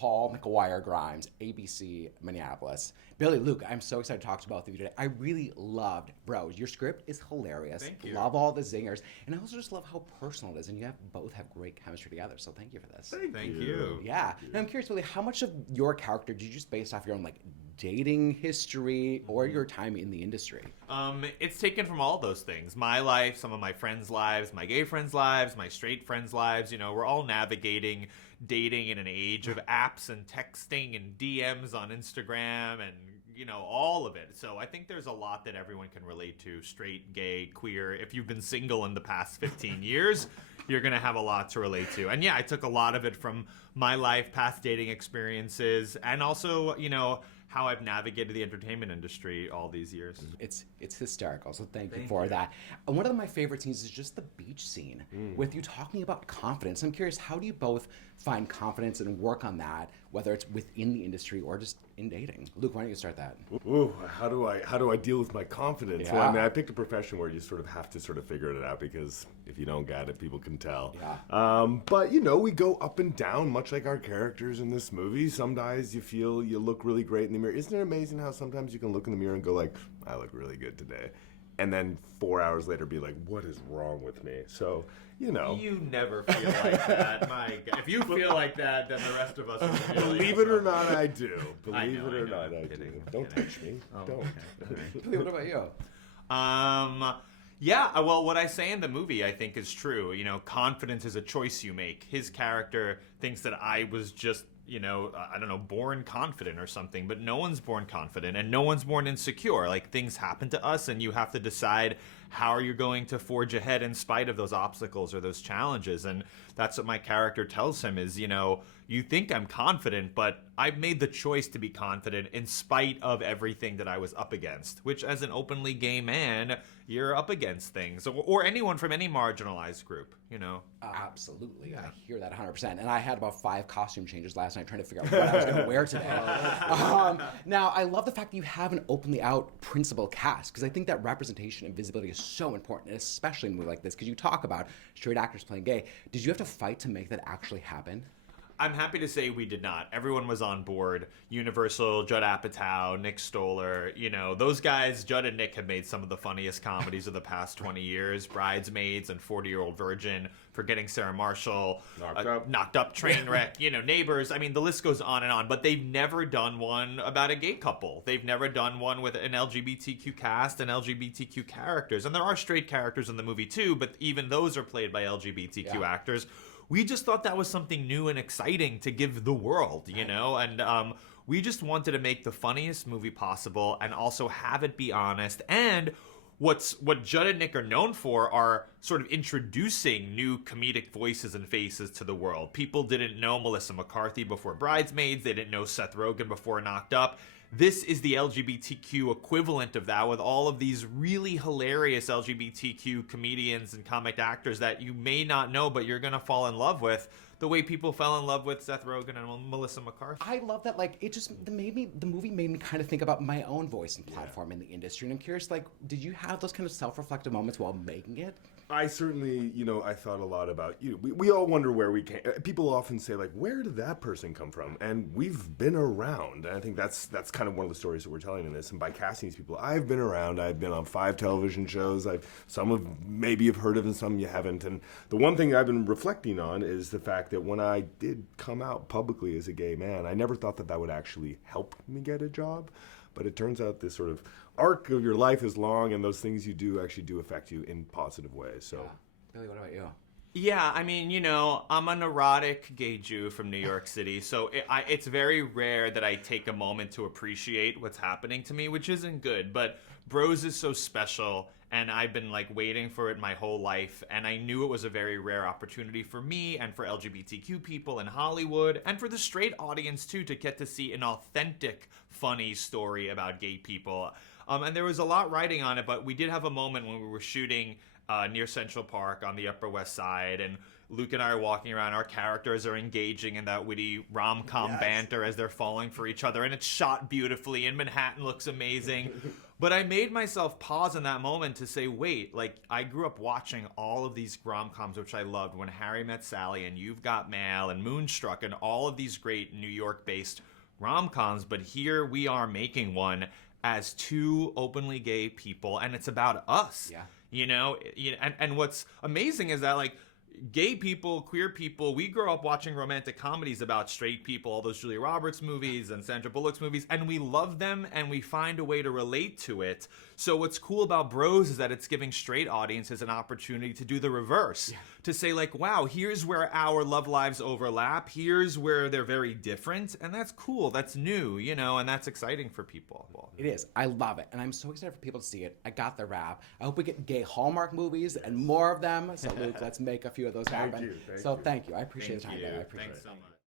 Paul McGuire Grimes, ABC Minneapolis. Billy, Luke, I'm so excited to talk to both of you today. I really loved Bros. Your script is hilarious. Thank you. Love all the zingers. And I also just love how personal it is. And you both have great chemistry together. So thank you for this. Thank you. Yeah. Now I'm curious, Billy, how much of your character did you just based off your own dating history or your time in the industry? It's taken from all those things. My life, some of my friends' lives, my gay friends' lives, my straight friends' lives. We're all navigating dating in an age of apps and texting and DMs on Instagram and, all of it. So I think there's a lot that everyone can relate to, straight, gay, queer. If you've been single in the past 15 years, you're going to have a lot to relate to. And yeah, I took a lot of it from my life, past dating experiences, and also, how I've navigated the entertainment industry all these years. It's hysterical, so thank you for that. And one of my favorite scenes is just the beach scene with you talking about confidence. I'm curious, how do you both find confidence and work on that, whether it's within the industry or just in dating? Luke, why don't you start that? Ooh, how do I deal with my confidence? Yeah. Well, I picked a profession where you sort of have to sort of figure it out, because if you don't get it, people can tell. Yeah. But we go up and down, much like our characters in this movie. Some days you feel you look really great in the mirror. Isn't it amazing how sometimes you can look in the mirror and go I look really good today, and then 4 hours later be like, what is wrong with me? So, You never feel like that. My God. If you feel like that, then the rest of us will feel Believe it or not, I do. I Believe know, it or I know, not, I'm I kidding, do. I'm Don't kidding. touch me. Oh, Don't. okay. Billy, what about you? Yeah, well, what I say in the movie, I think, is true. Confidence is a choice you make. His character thinks that I was just, born confident or something, but no one's born confident and no one's born insecure. Things happen to us and you have to decide how are you going to forge ahead in spite of those obstacles or those challenges. And that's what my character tells him is, you think I'm confident, but I've made the choice to be confident in spite of everything that I was up against, which as an openly gay man, you're up against things, or anyone from any marginalized group, Absolutely. I hear that 100%. And I had about 5 costume changes last night trying to figure out what I was going to wear today. Now, I love the fact that you have an openly out principal cast, because I think that representation and visibility is so important, and especially in a movie like this, because you talk about straight actors playing gay. Did you have to fight to make that actually happen? I'm happy to say we did not. Everyone was on board. Universal, Judd Apatow, Nick Stoller, those guys, Judd and Nick, have made some of the funniest comedies of the past 20 years. Bridesmaids and 40-Year-Old Virgin, Forgetting Sarah Marshall, Knocked Up, Trainwreck, Neighbors. The list goes on and on. But they've never done one about a gay couple. They've never done one with an LGBTQ cast and LGBTQ characters. And there are straight characters in the movie too, but even those are played by LGBTQ actors. We just thought that was something new and exciting to give the world, and we just wanted to make the funniest movie possible and also have it be honest. And what Judd and Nick are known for are sort of introducing new comedic voices and faces to the world. People didn't know Melissa McCarthy before Bridesmaids. They didn't know Seth Rogen before Knocked Up. This is the LGBTQ equivalent of that, with all of these really hilarious LGBTQ comedians and comic actors that you may not know, but you're going to fall in love with the way people fell in love with Seth Rogen and Melissa McCarthy. I love that. The movie made me kind of think about my own voice and platform in the industry. And I'm curious, did you have those kind of self-reflective moments while making it? I certainly, I thought a lot about We all wonder where we came. People often say, where did that person come from? And we've been around. And I think that's kind of one of the stories that we're telling in this. And by casting these people, I've been around. I've been on 5 television shows. Some of maybe you've heard of and some you haven't. And the one thing I've been reflecting on is the fact that when I did come out publicly as a gay man, I never thought that would actually help me get a job. But it turns out this sort of arc of your life is long, and those things you do actually do affect you in positive ways. So, Billy, what about you? Yeah, I'm a neurotic gay Jew from New York City, so it's very rare that I take a moment to appreciate what's happening to me, which isn't good, but Bros is so special, and I've been waiting for it my whole life, and I knew it was a very rare opportunity for me and for LGBTQ people in Hollywood, and for the straight audience too, to get to see an authentic, funny story about gay people. And there was a lot riding on it, but we did have a moment when we were shooting near Central Park on the Upper West Side, and Luke and I are walking around. Our characters are engaging in that witty rom-com banter as they're falling for each other, and it's shot beautifully, and Manhattan looks amazing. But I made myself pause in that moment to say, wait, like I grew up watching all of these rom-coms, which I loved, When Harry Met Sally and You've Got Mail and Moonstruck and all of these great New York-based rom-coms. But here we are making one as two openly gay people, and it's about us. Yeah. You know, and what's amazing is that, like, gay people, queer people, we grow up watching romantic comedies about straight people, all those Julia Roberts movies and Sandra Bullock's movies, and we love them and we find a way to relate to it. So what's cool about Bros is that it's giving straight audiences an opportunity to do the reverse. To say, like, wow, here's where our love lives overlap, here's where they're very different, and that's cool, that's new, you know, and that's exciting for people. It is. I love it. And I'm so excited for people to see it. I got the rap. I hope we get gay Hallmark movies and more of them. So, Luke, let's make a few of those happen. Thank you. Thank you. I appreciate the time, man. I appreciate Thanks it. so much.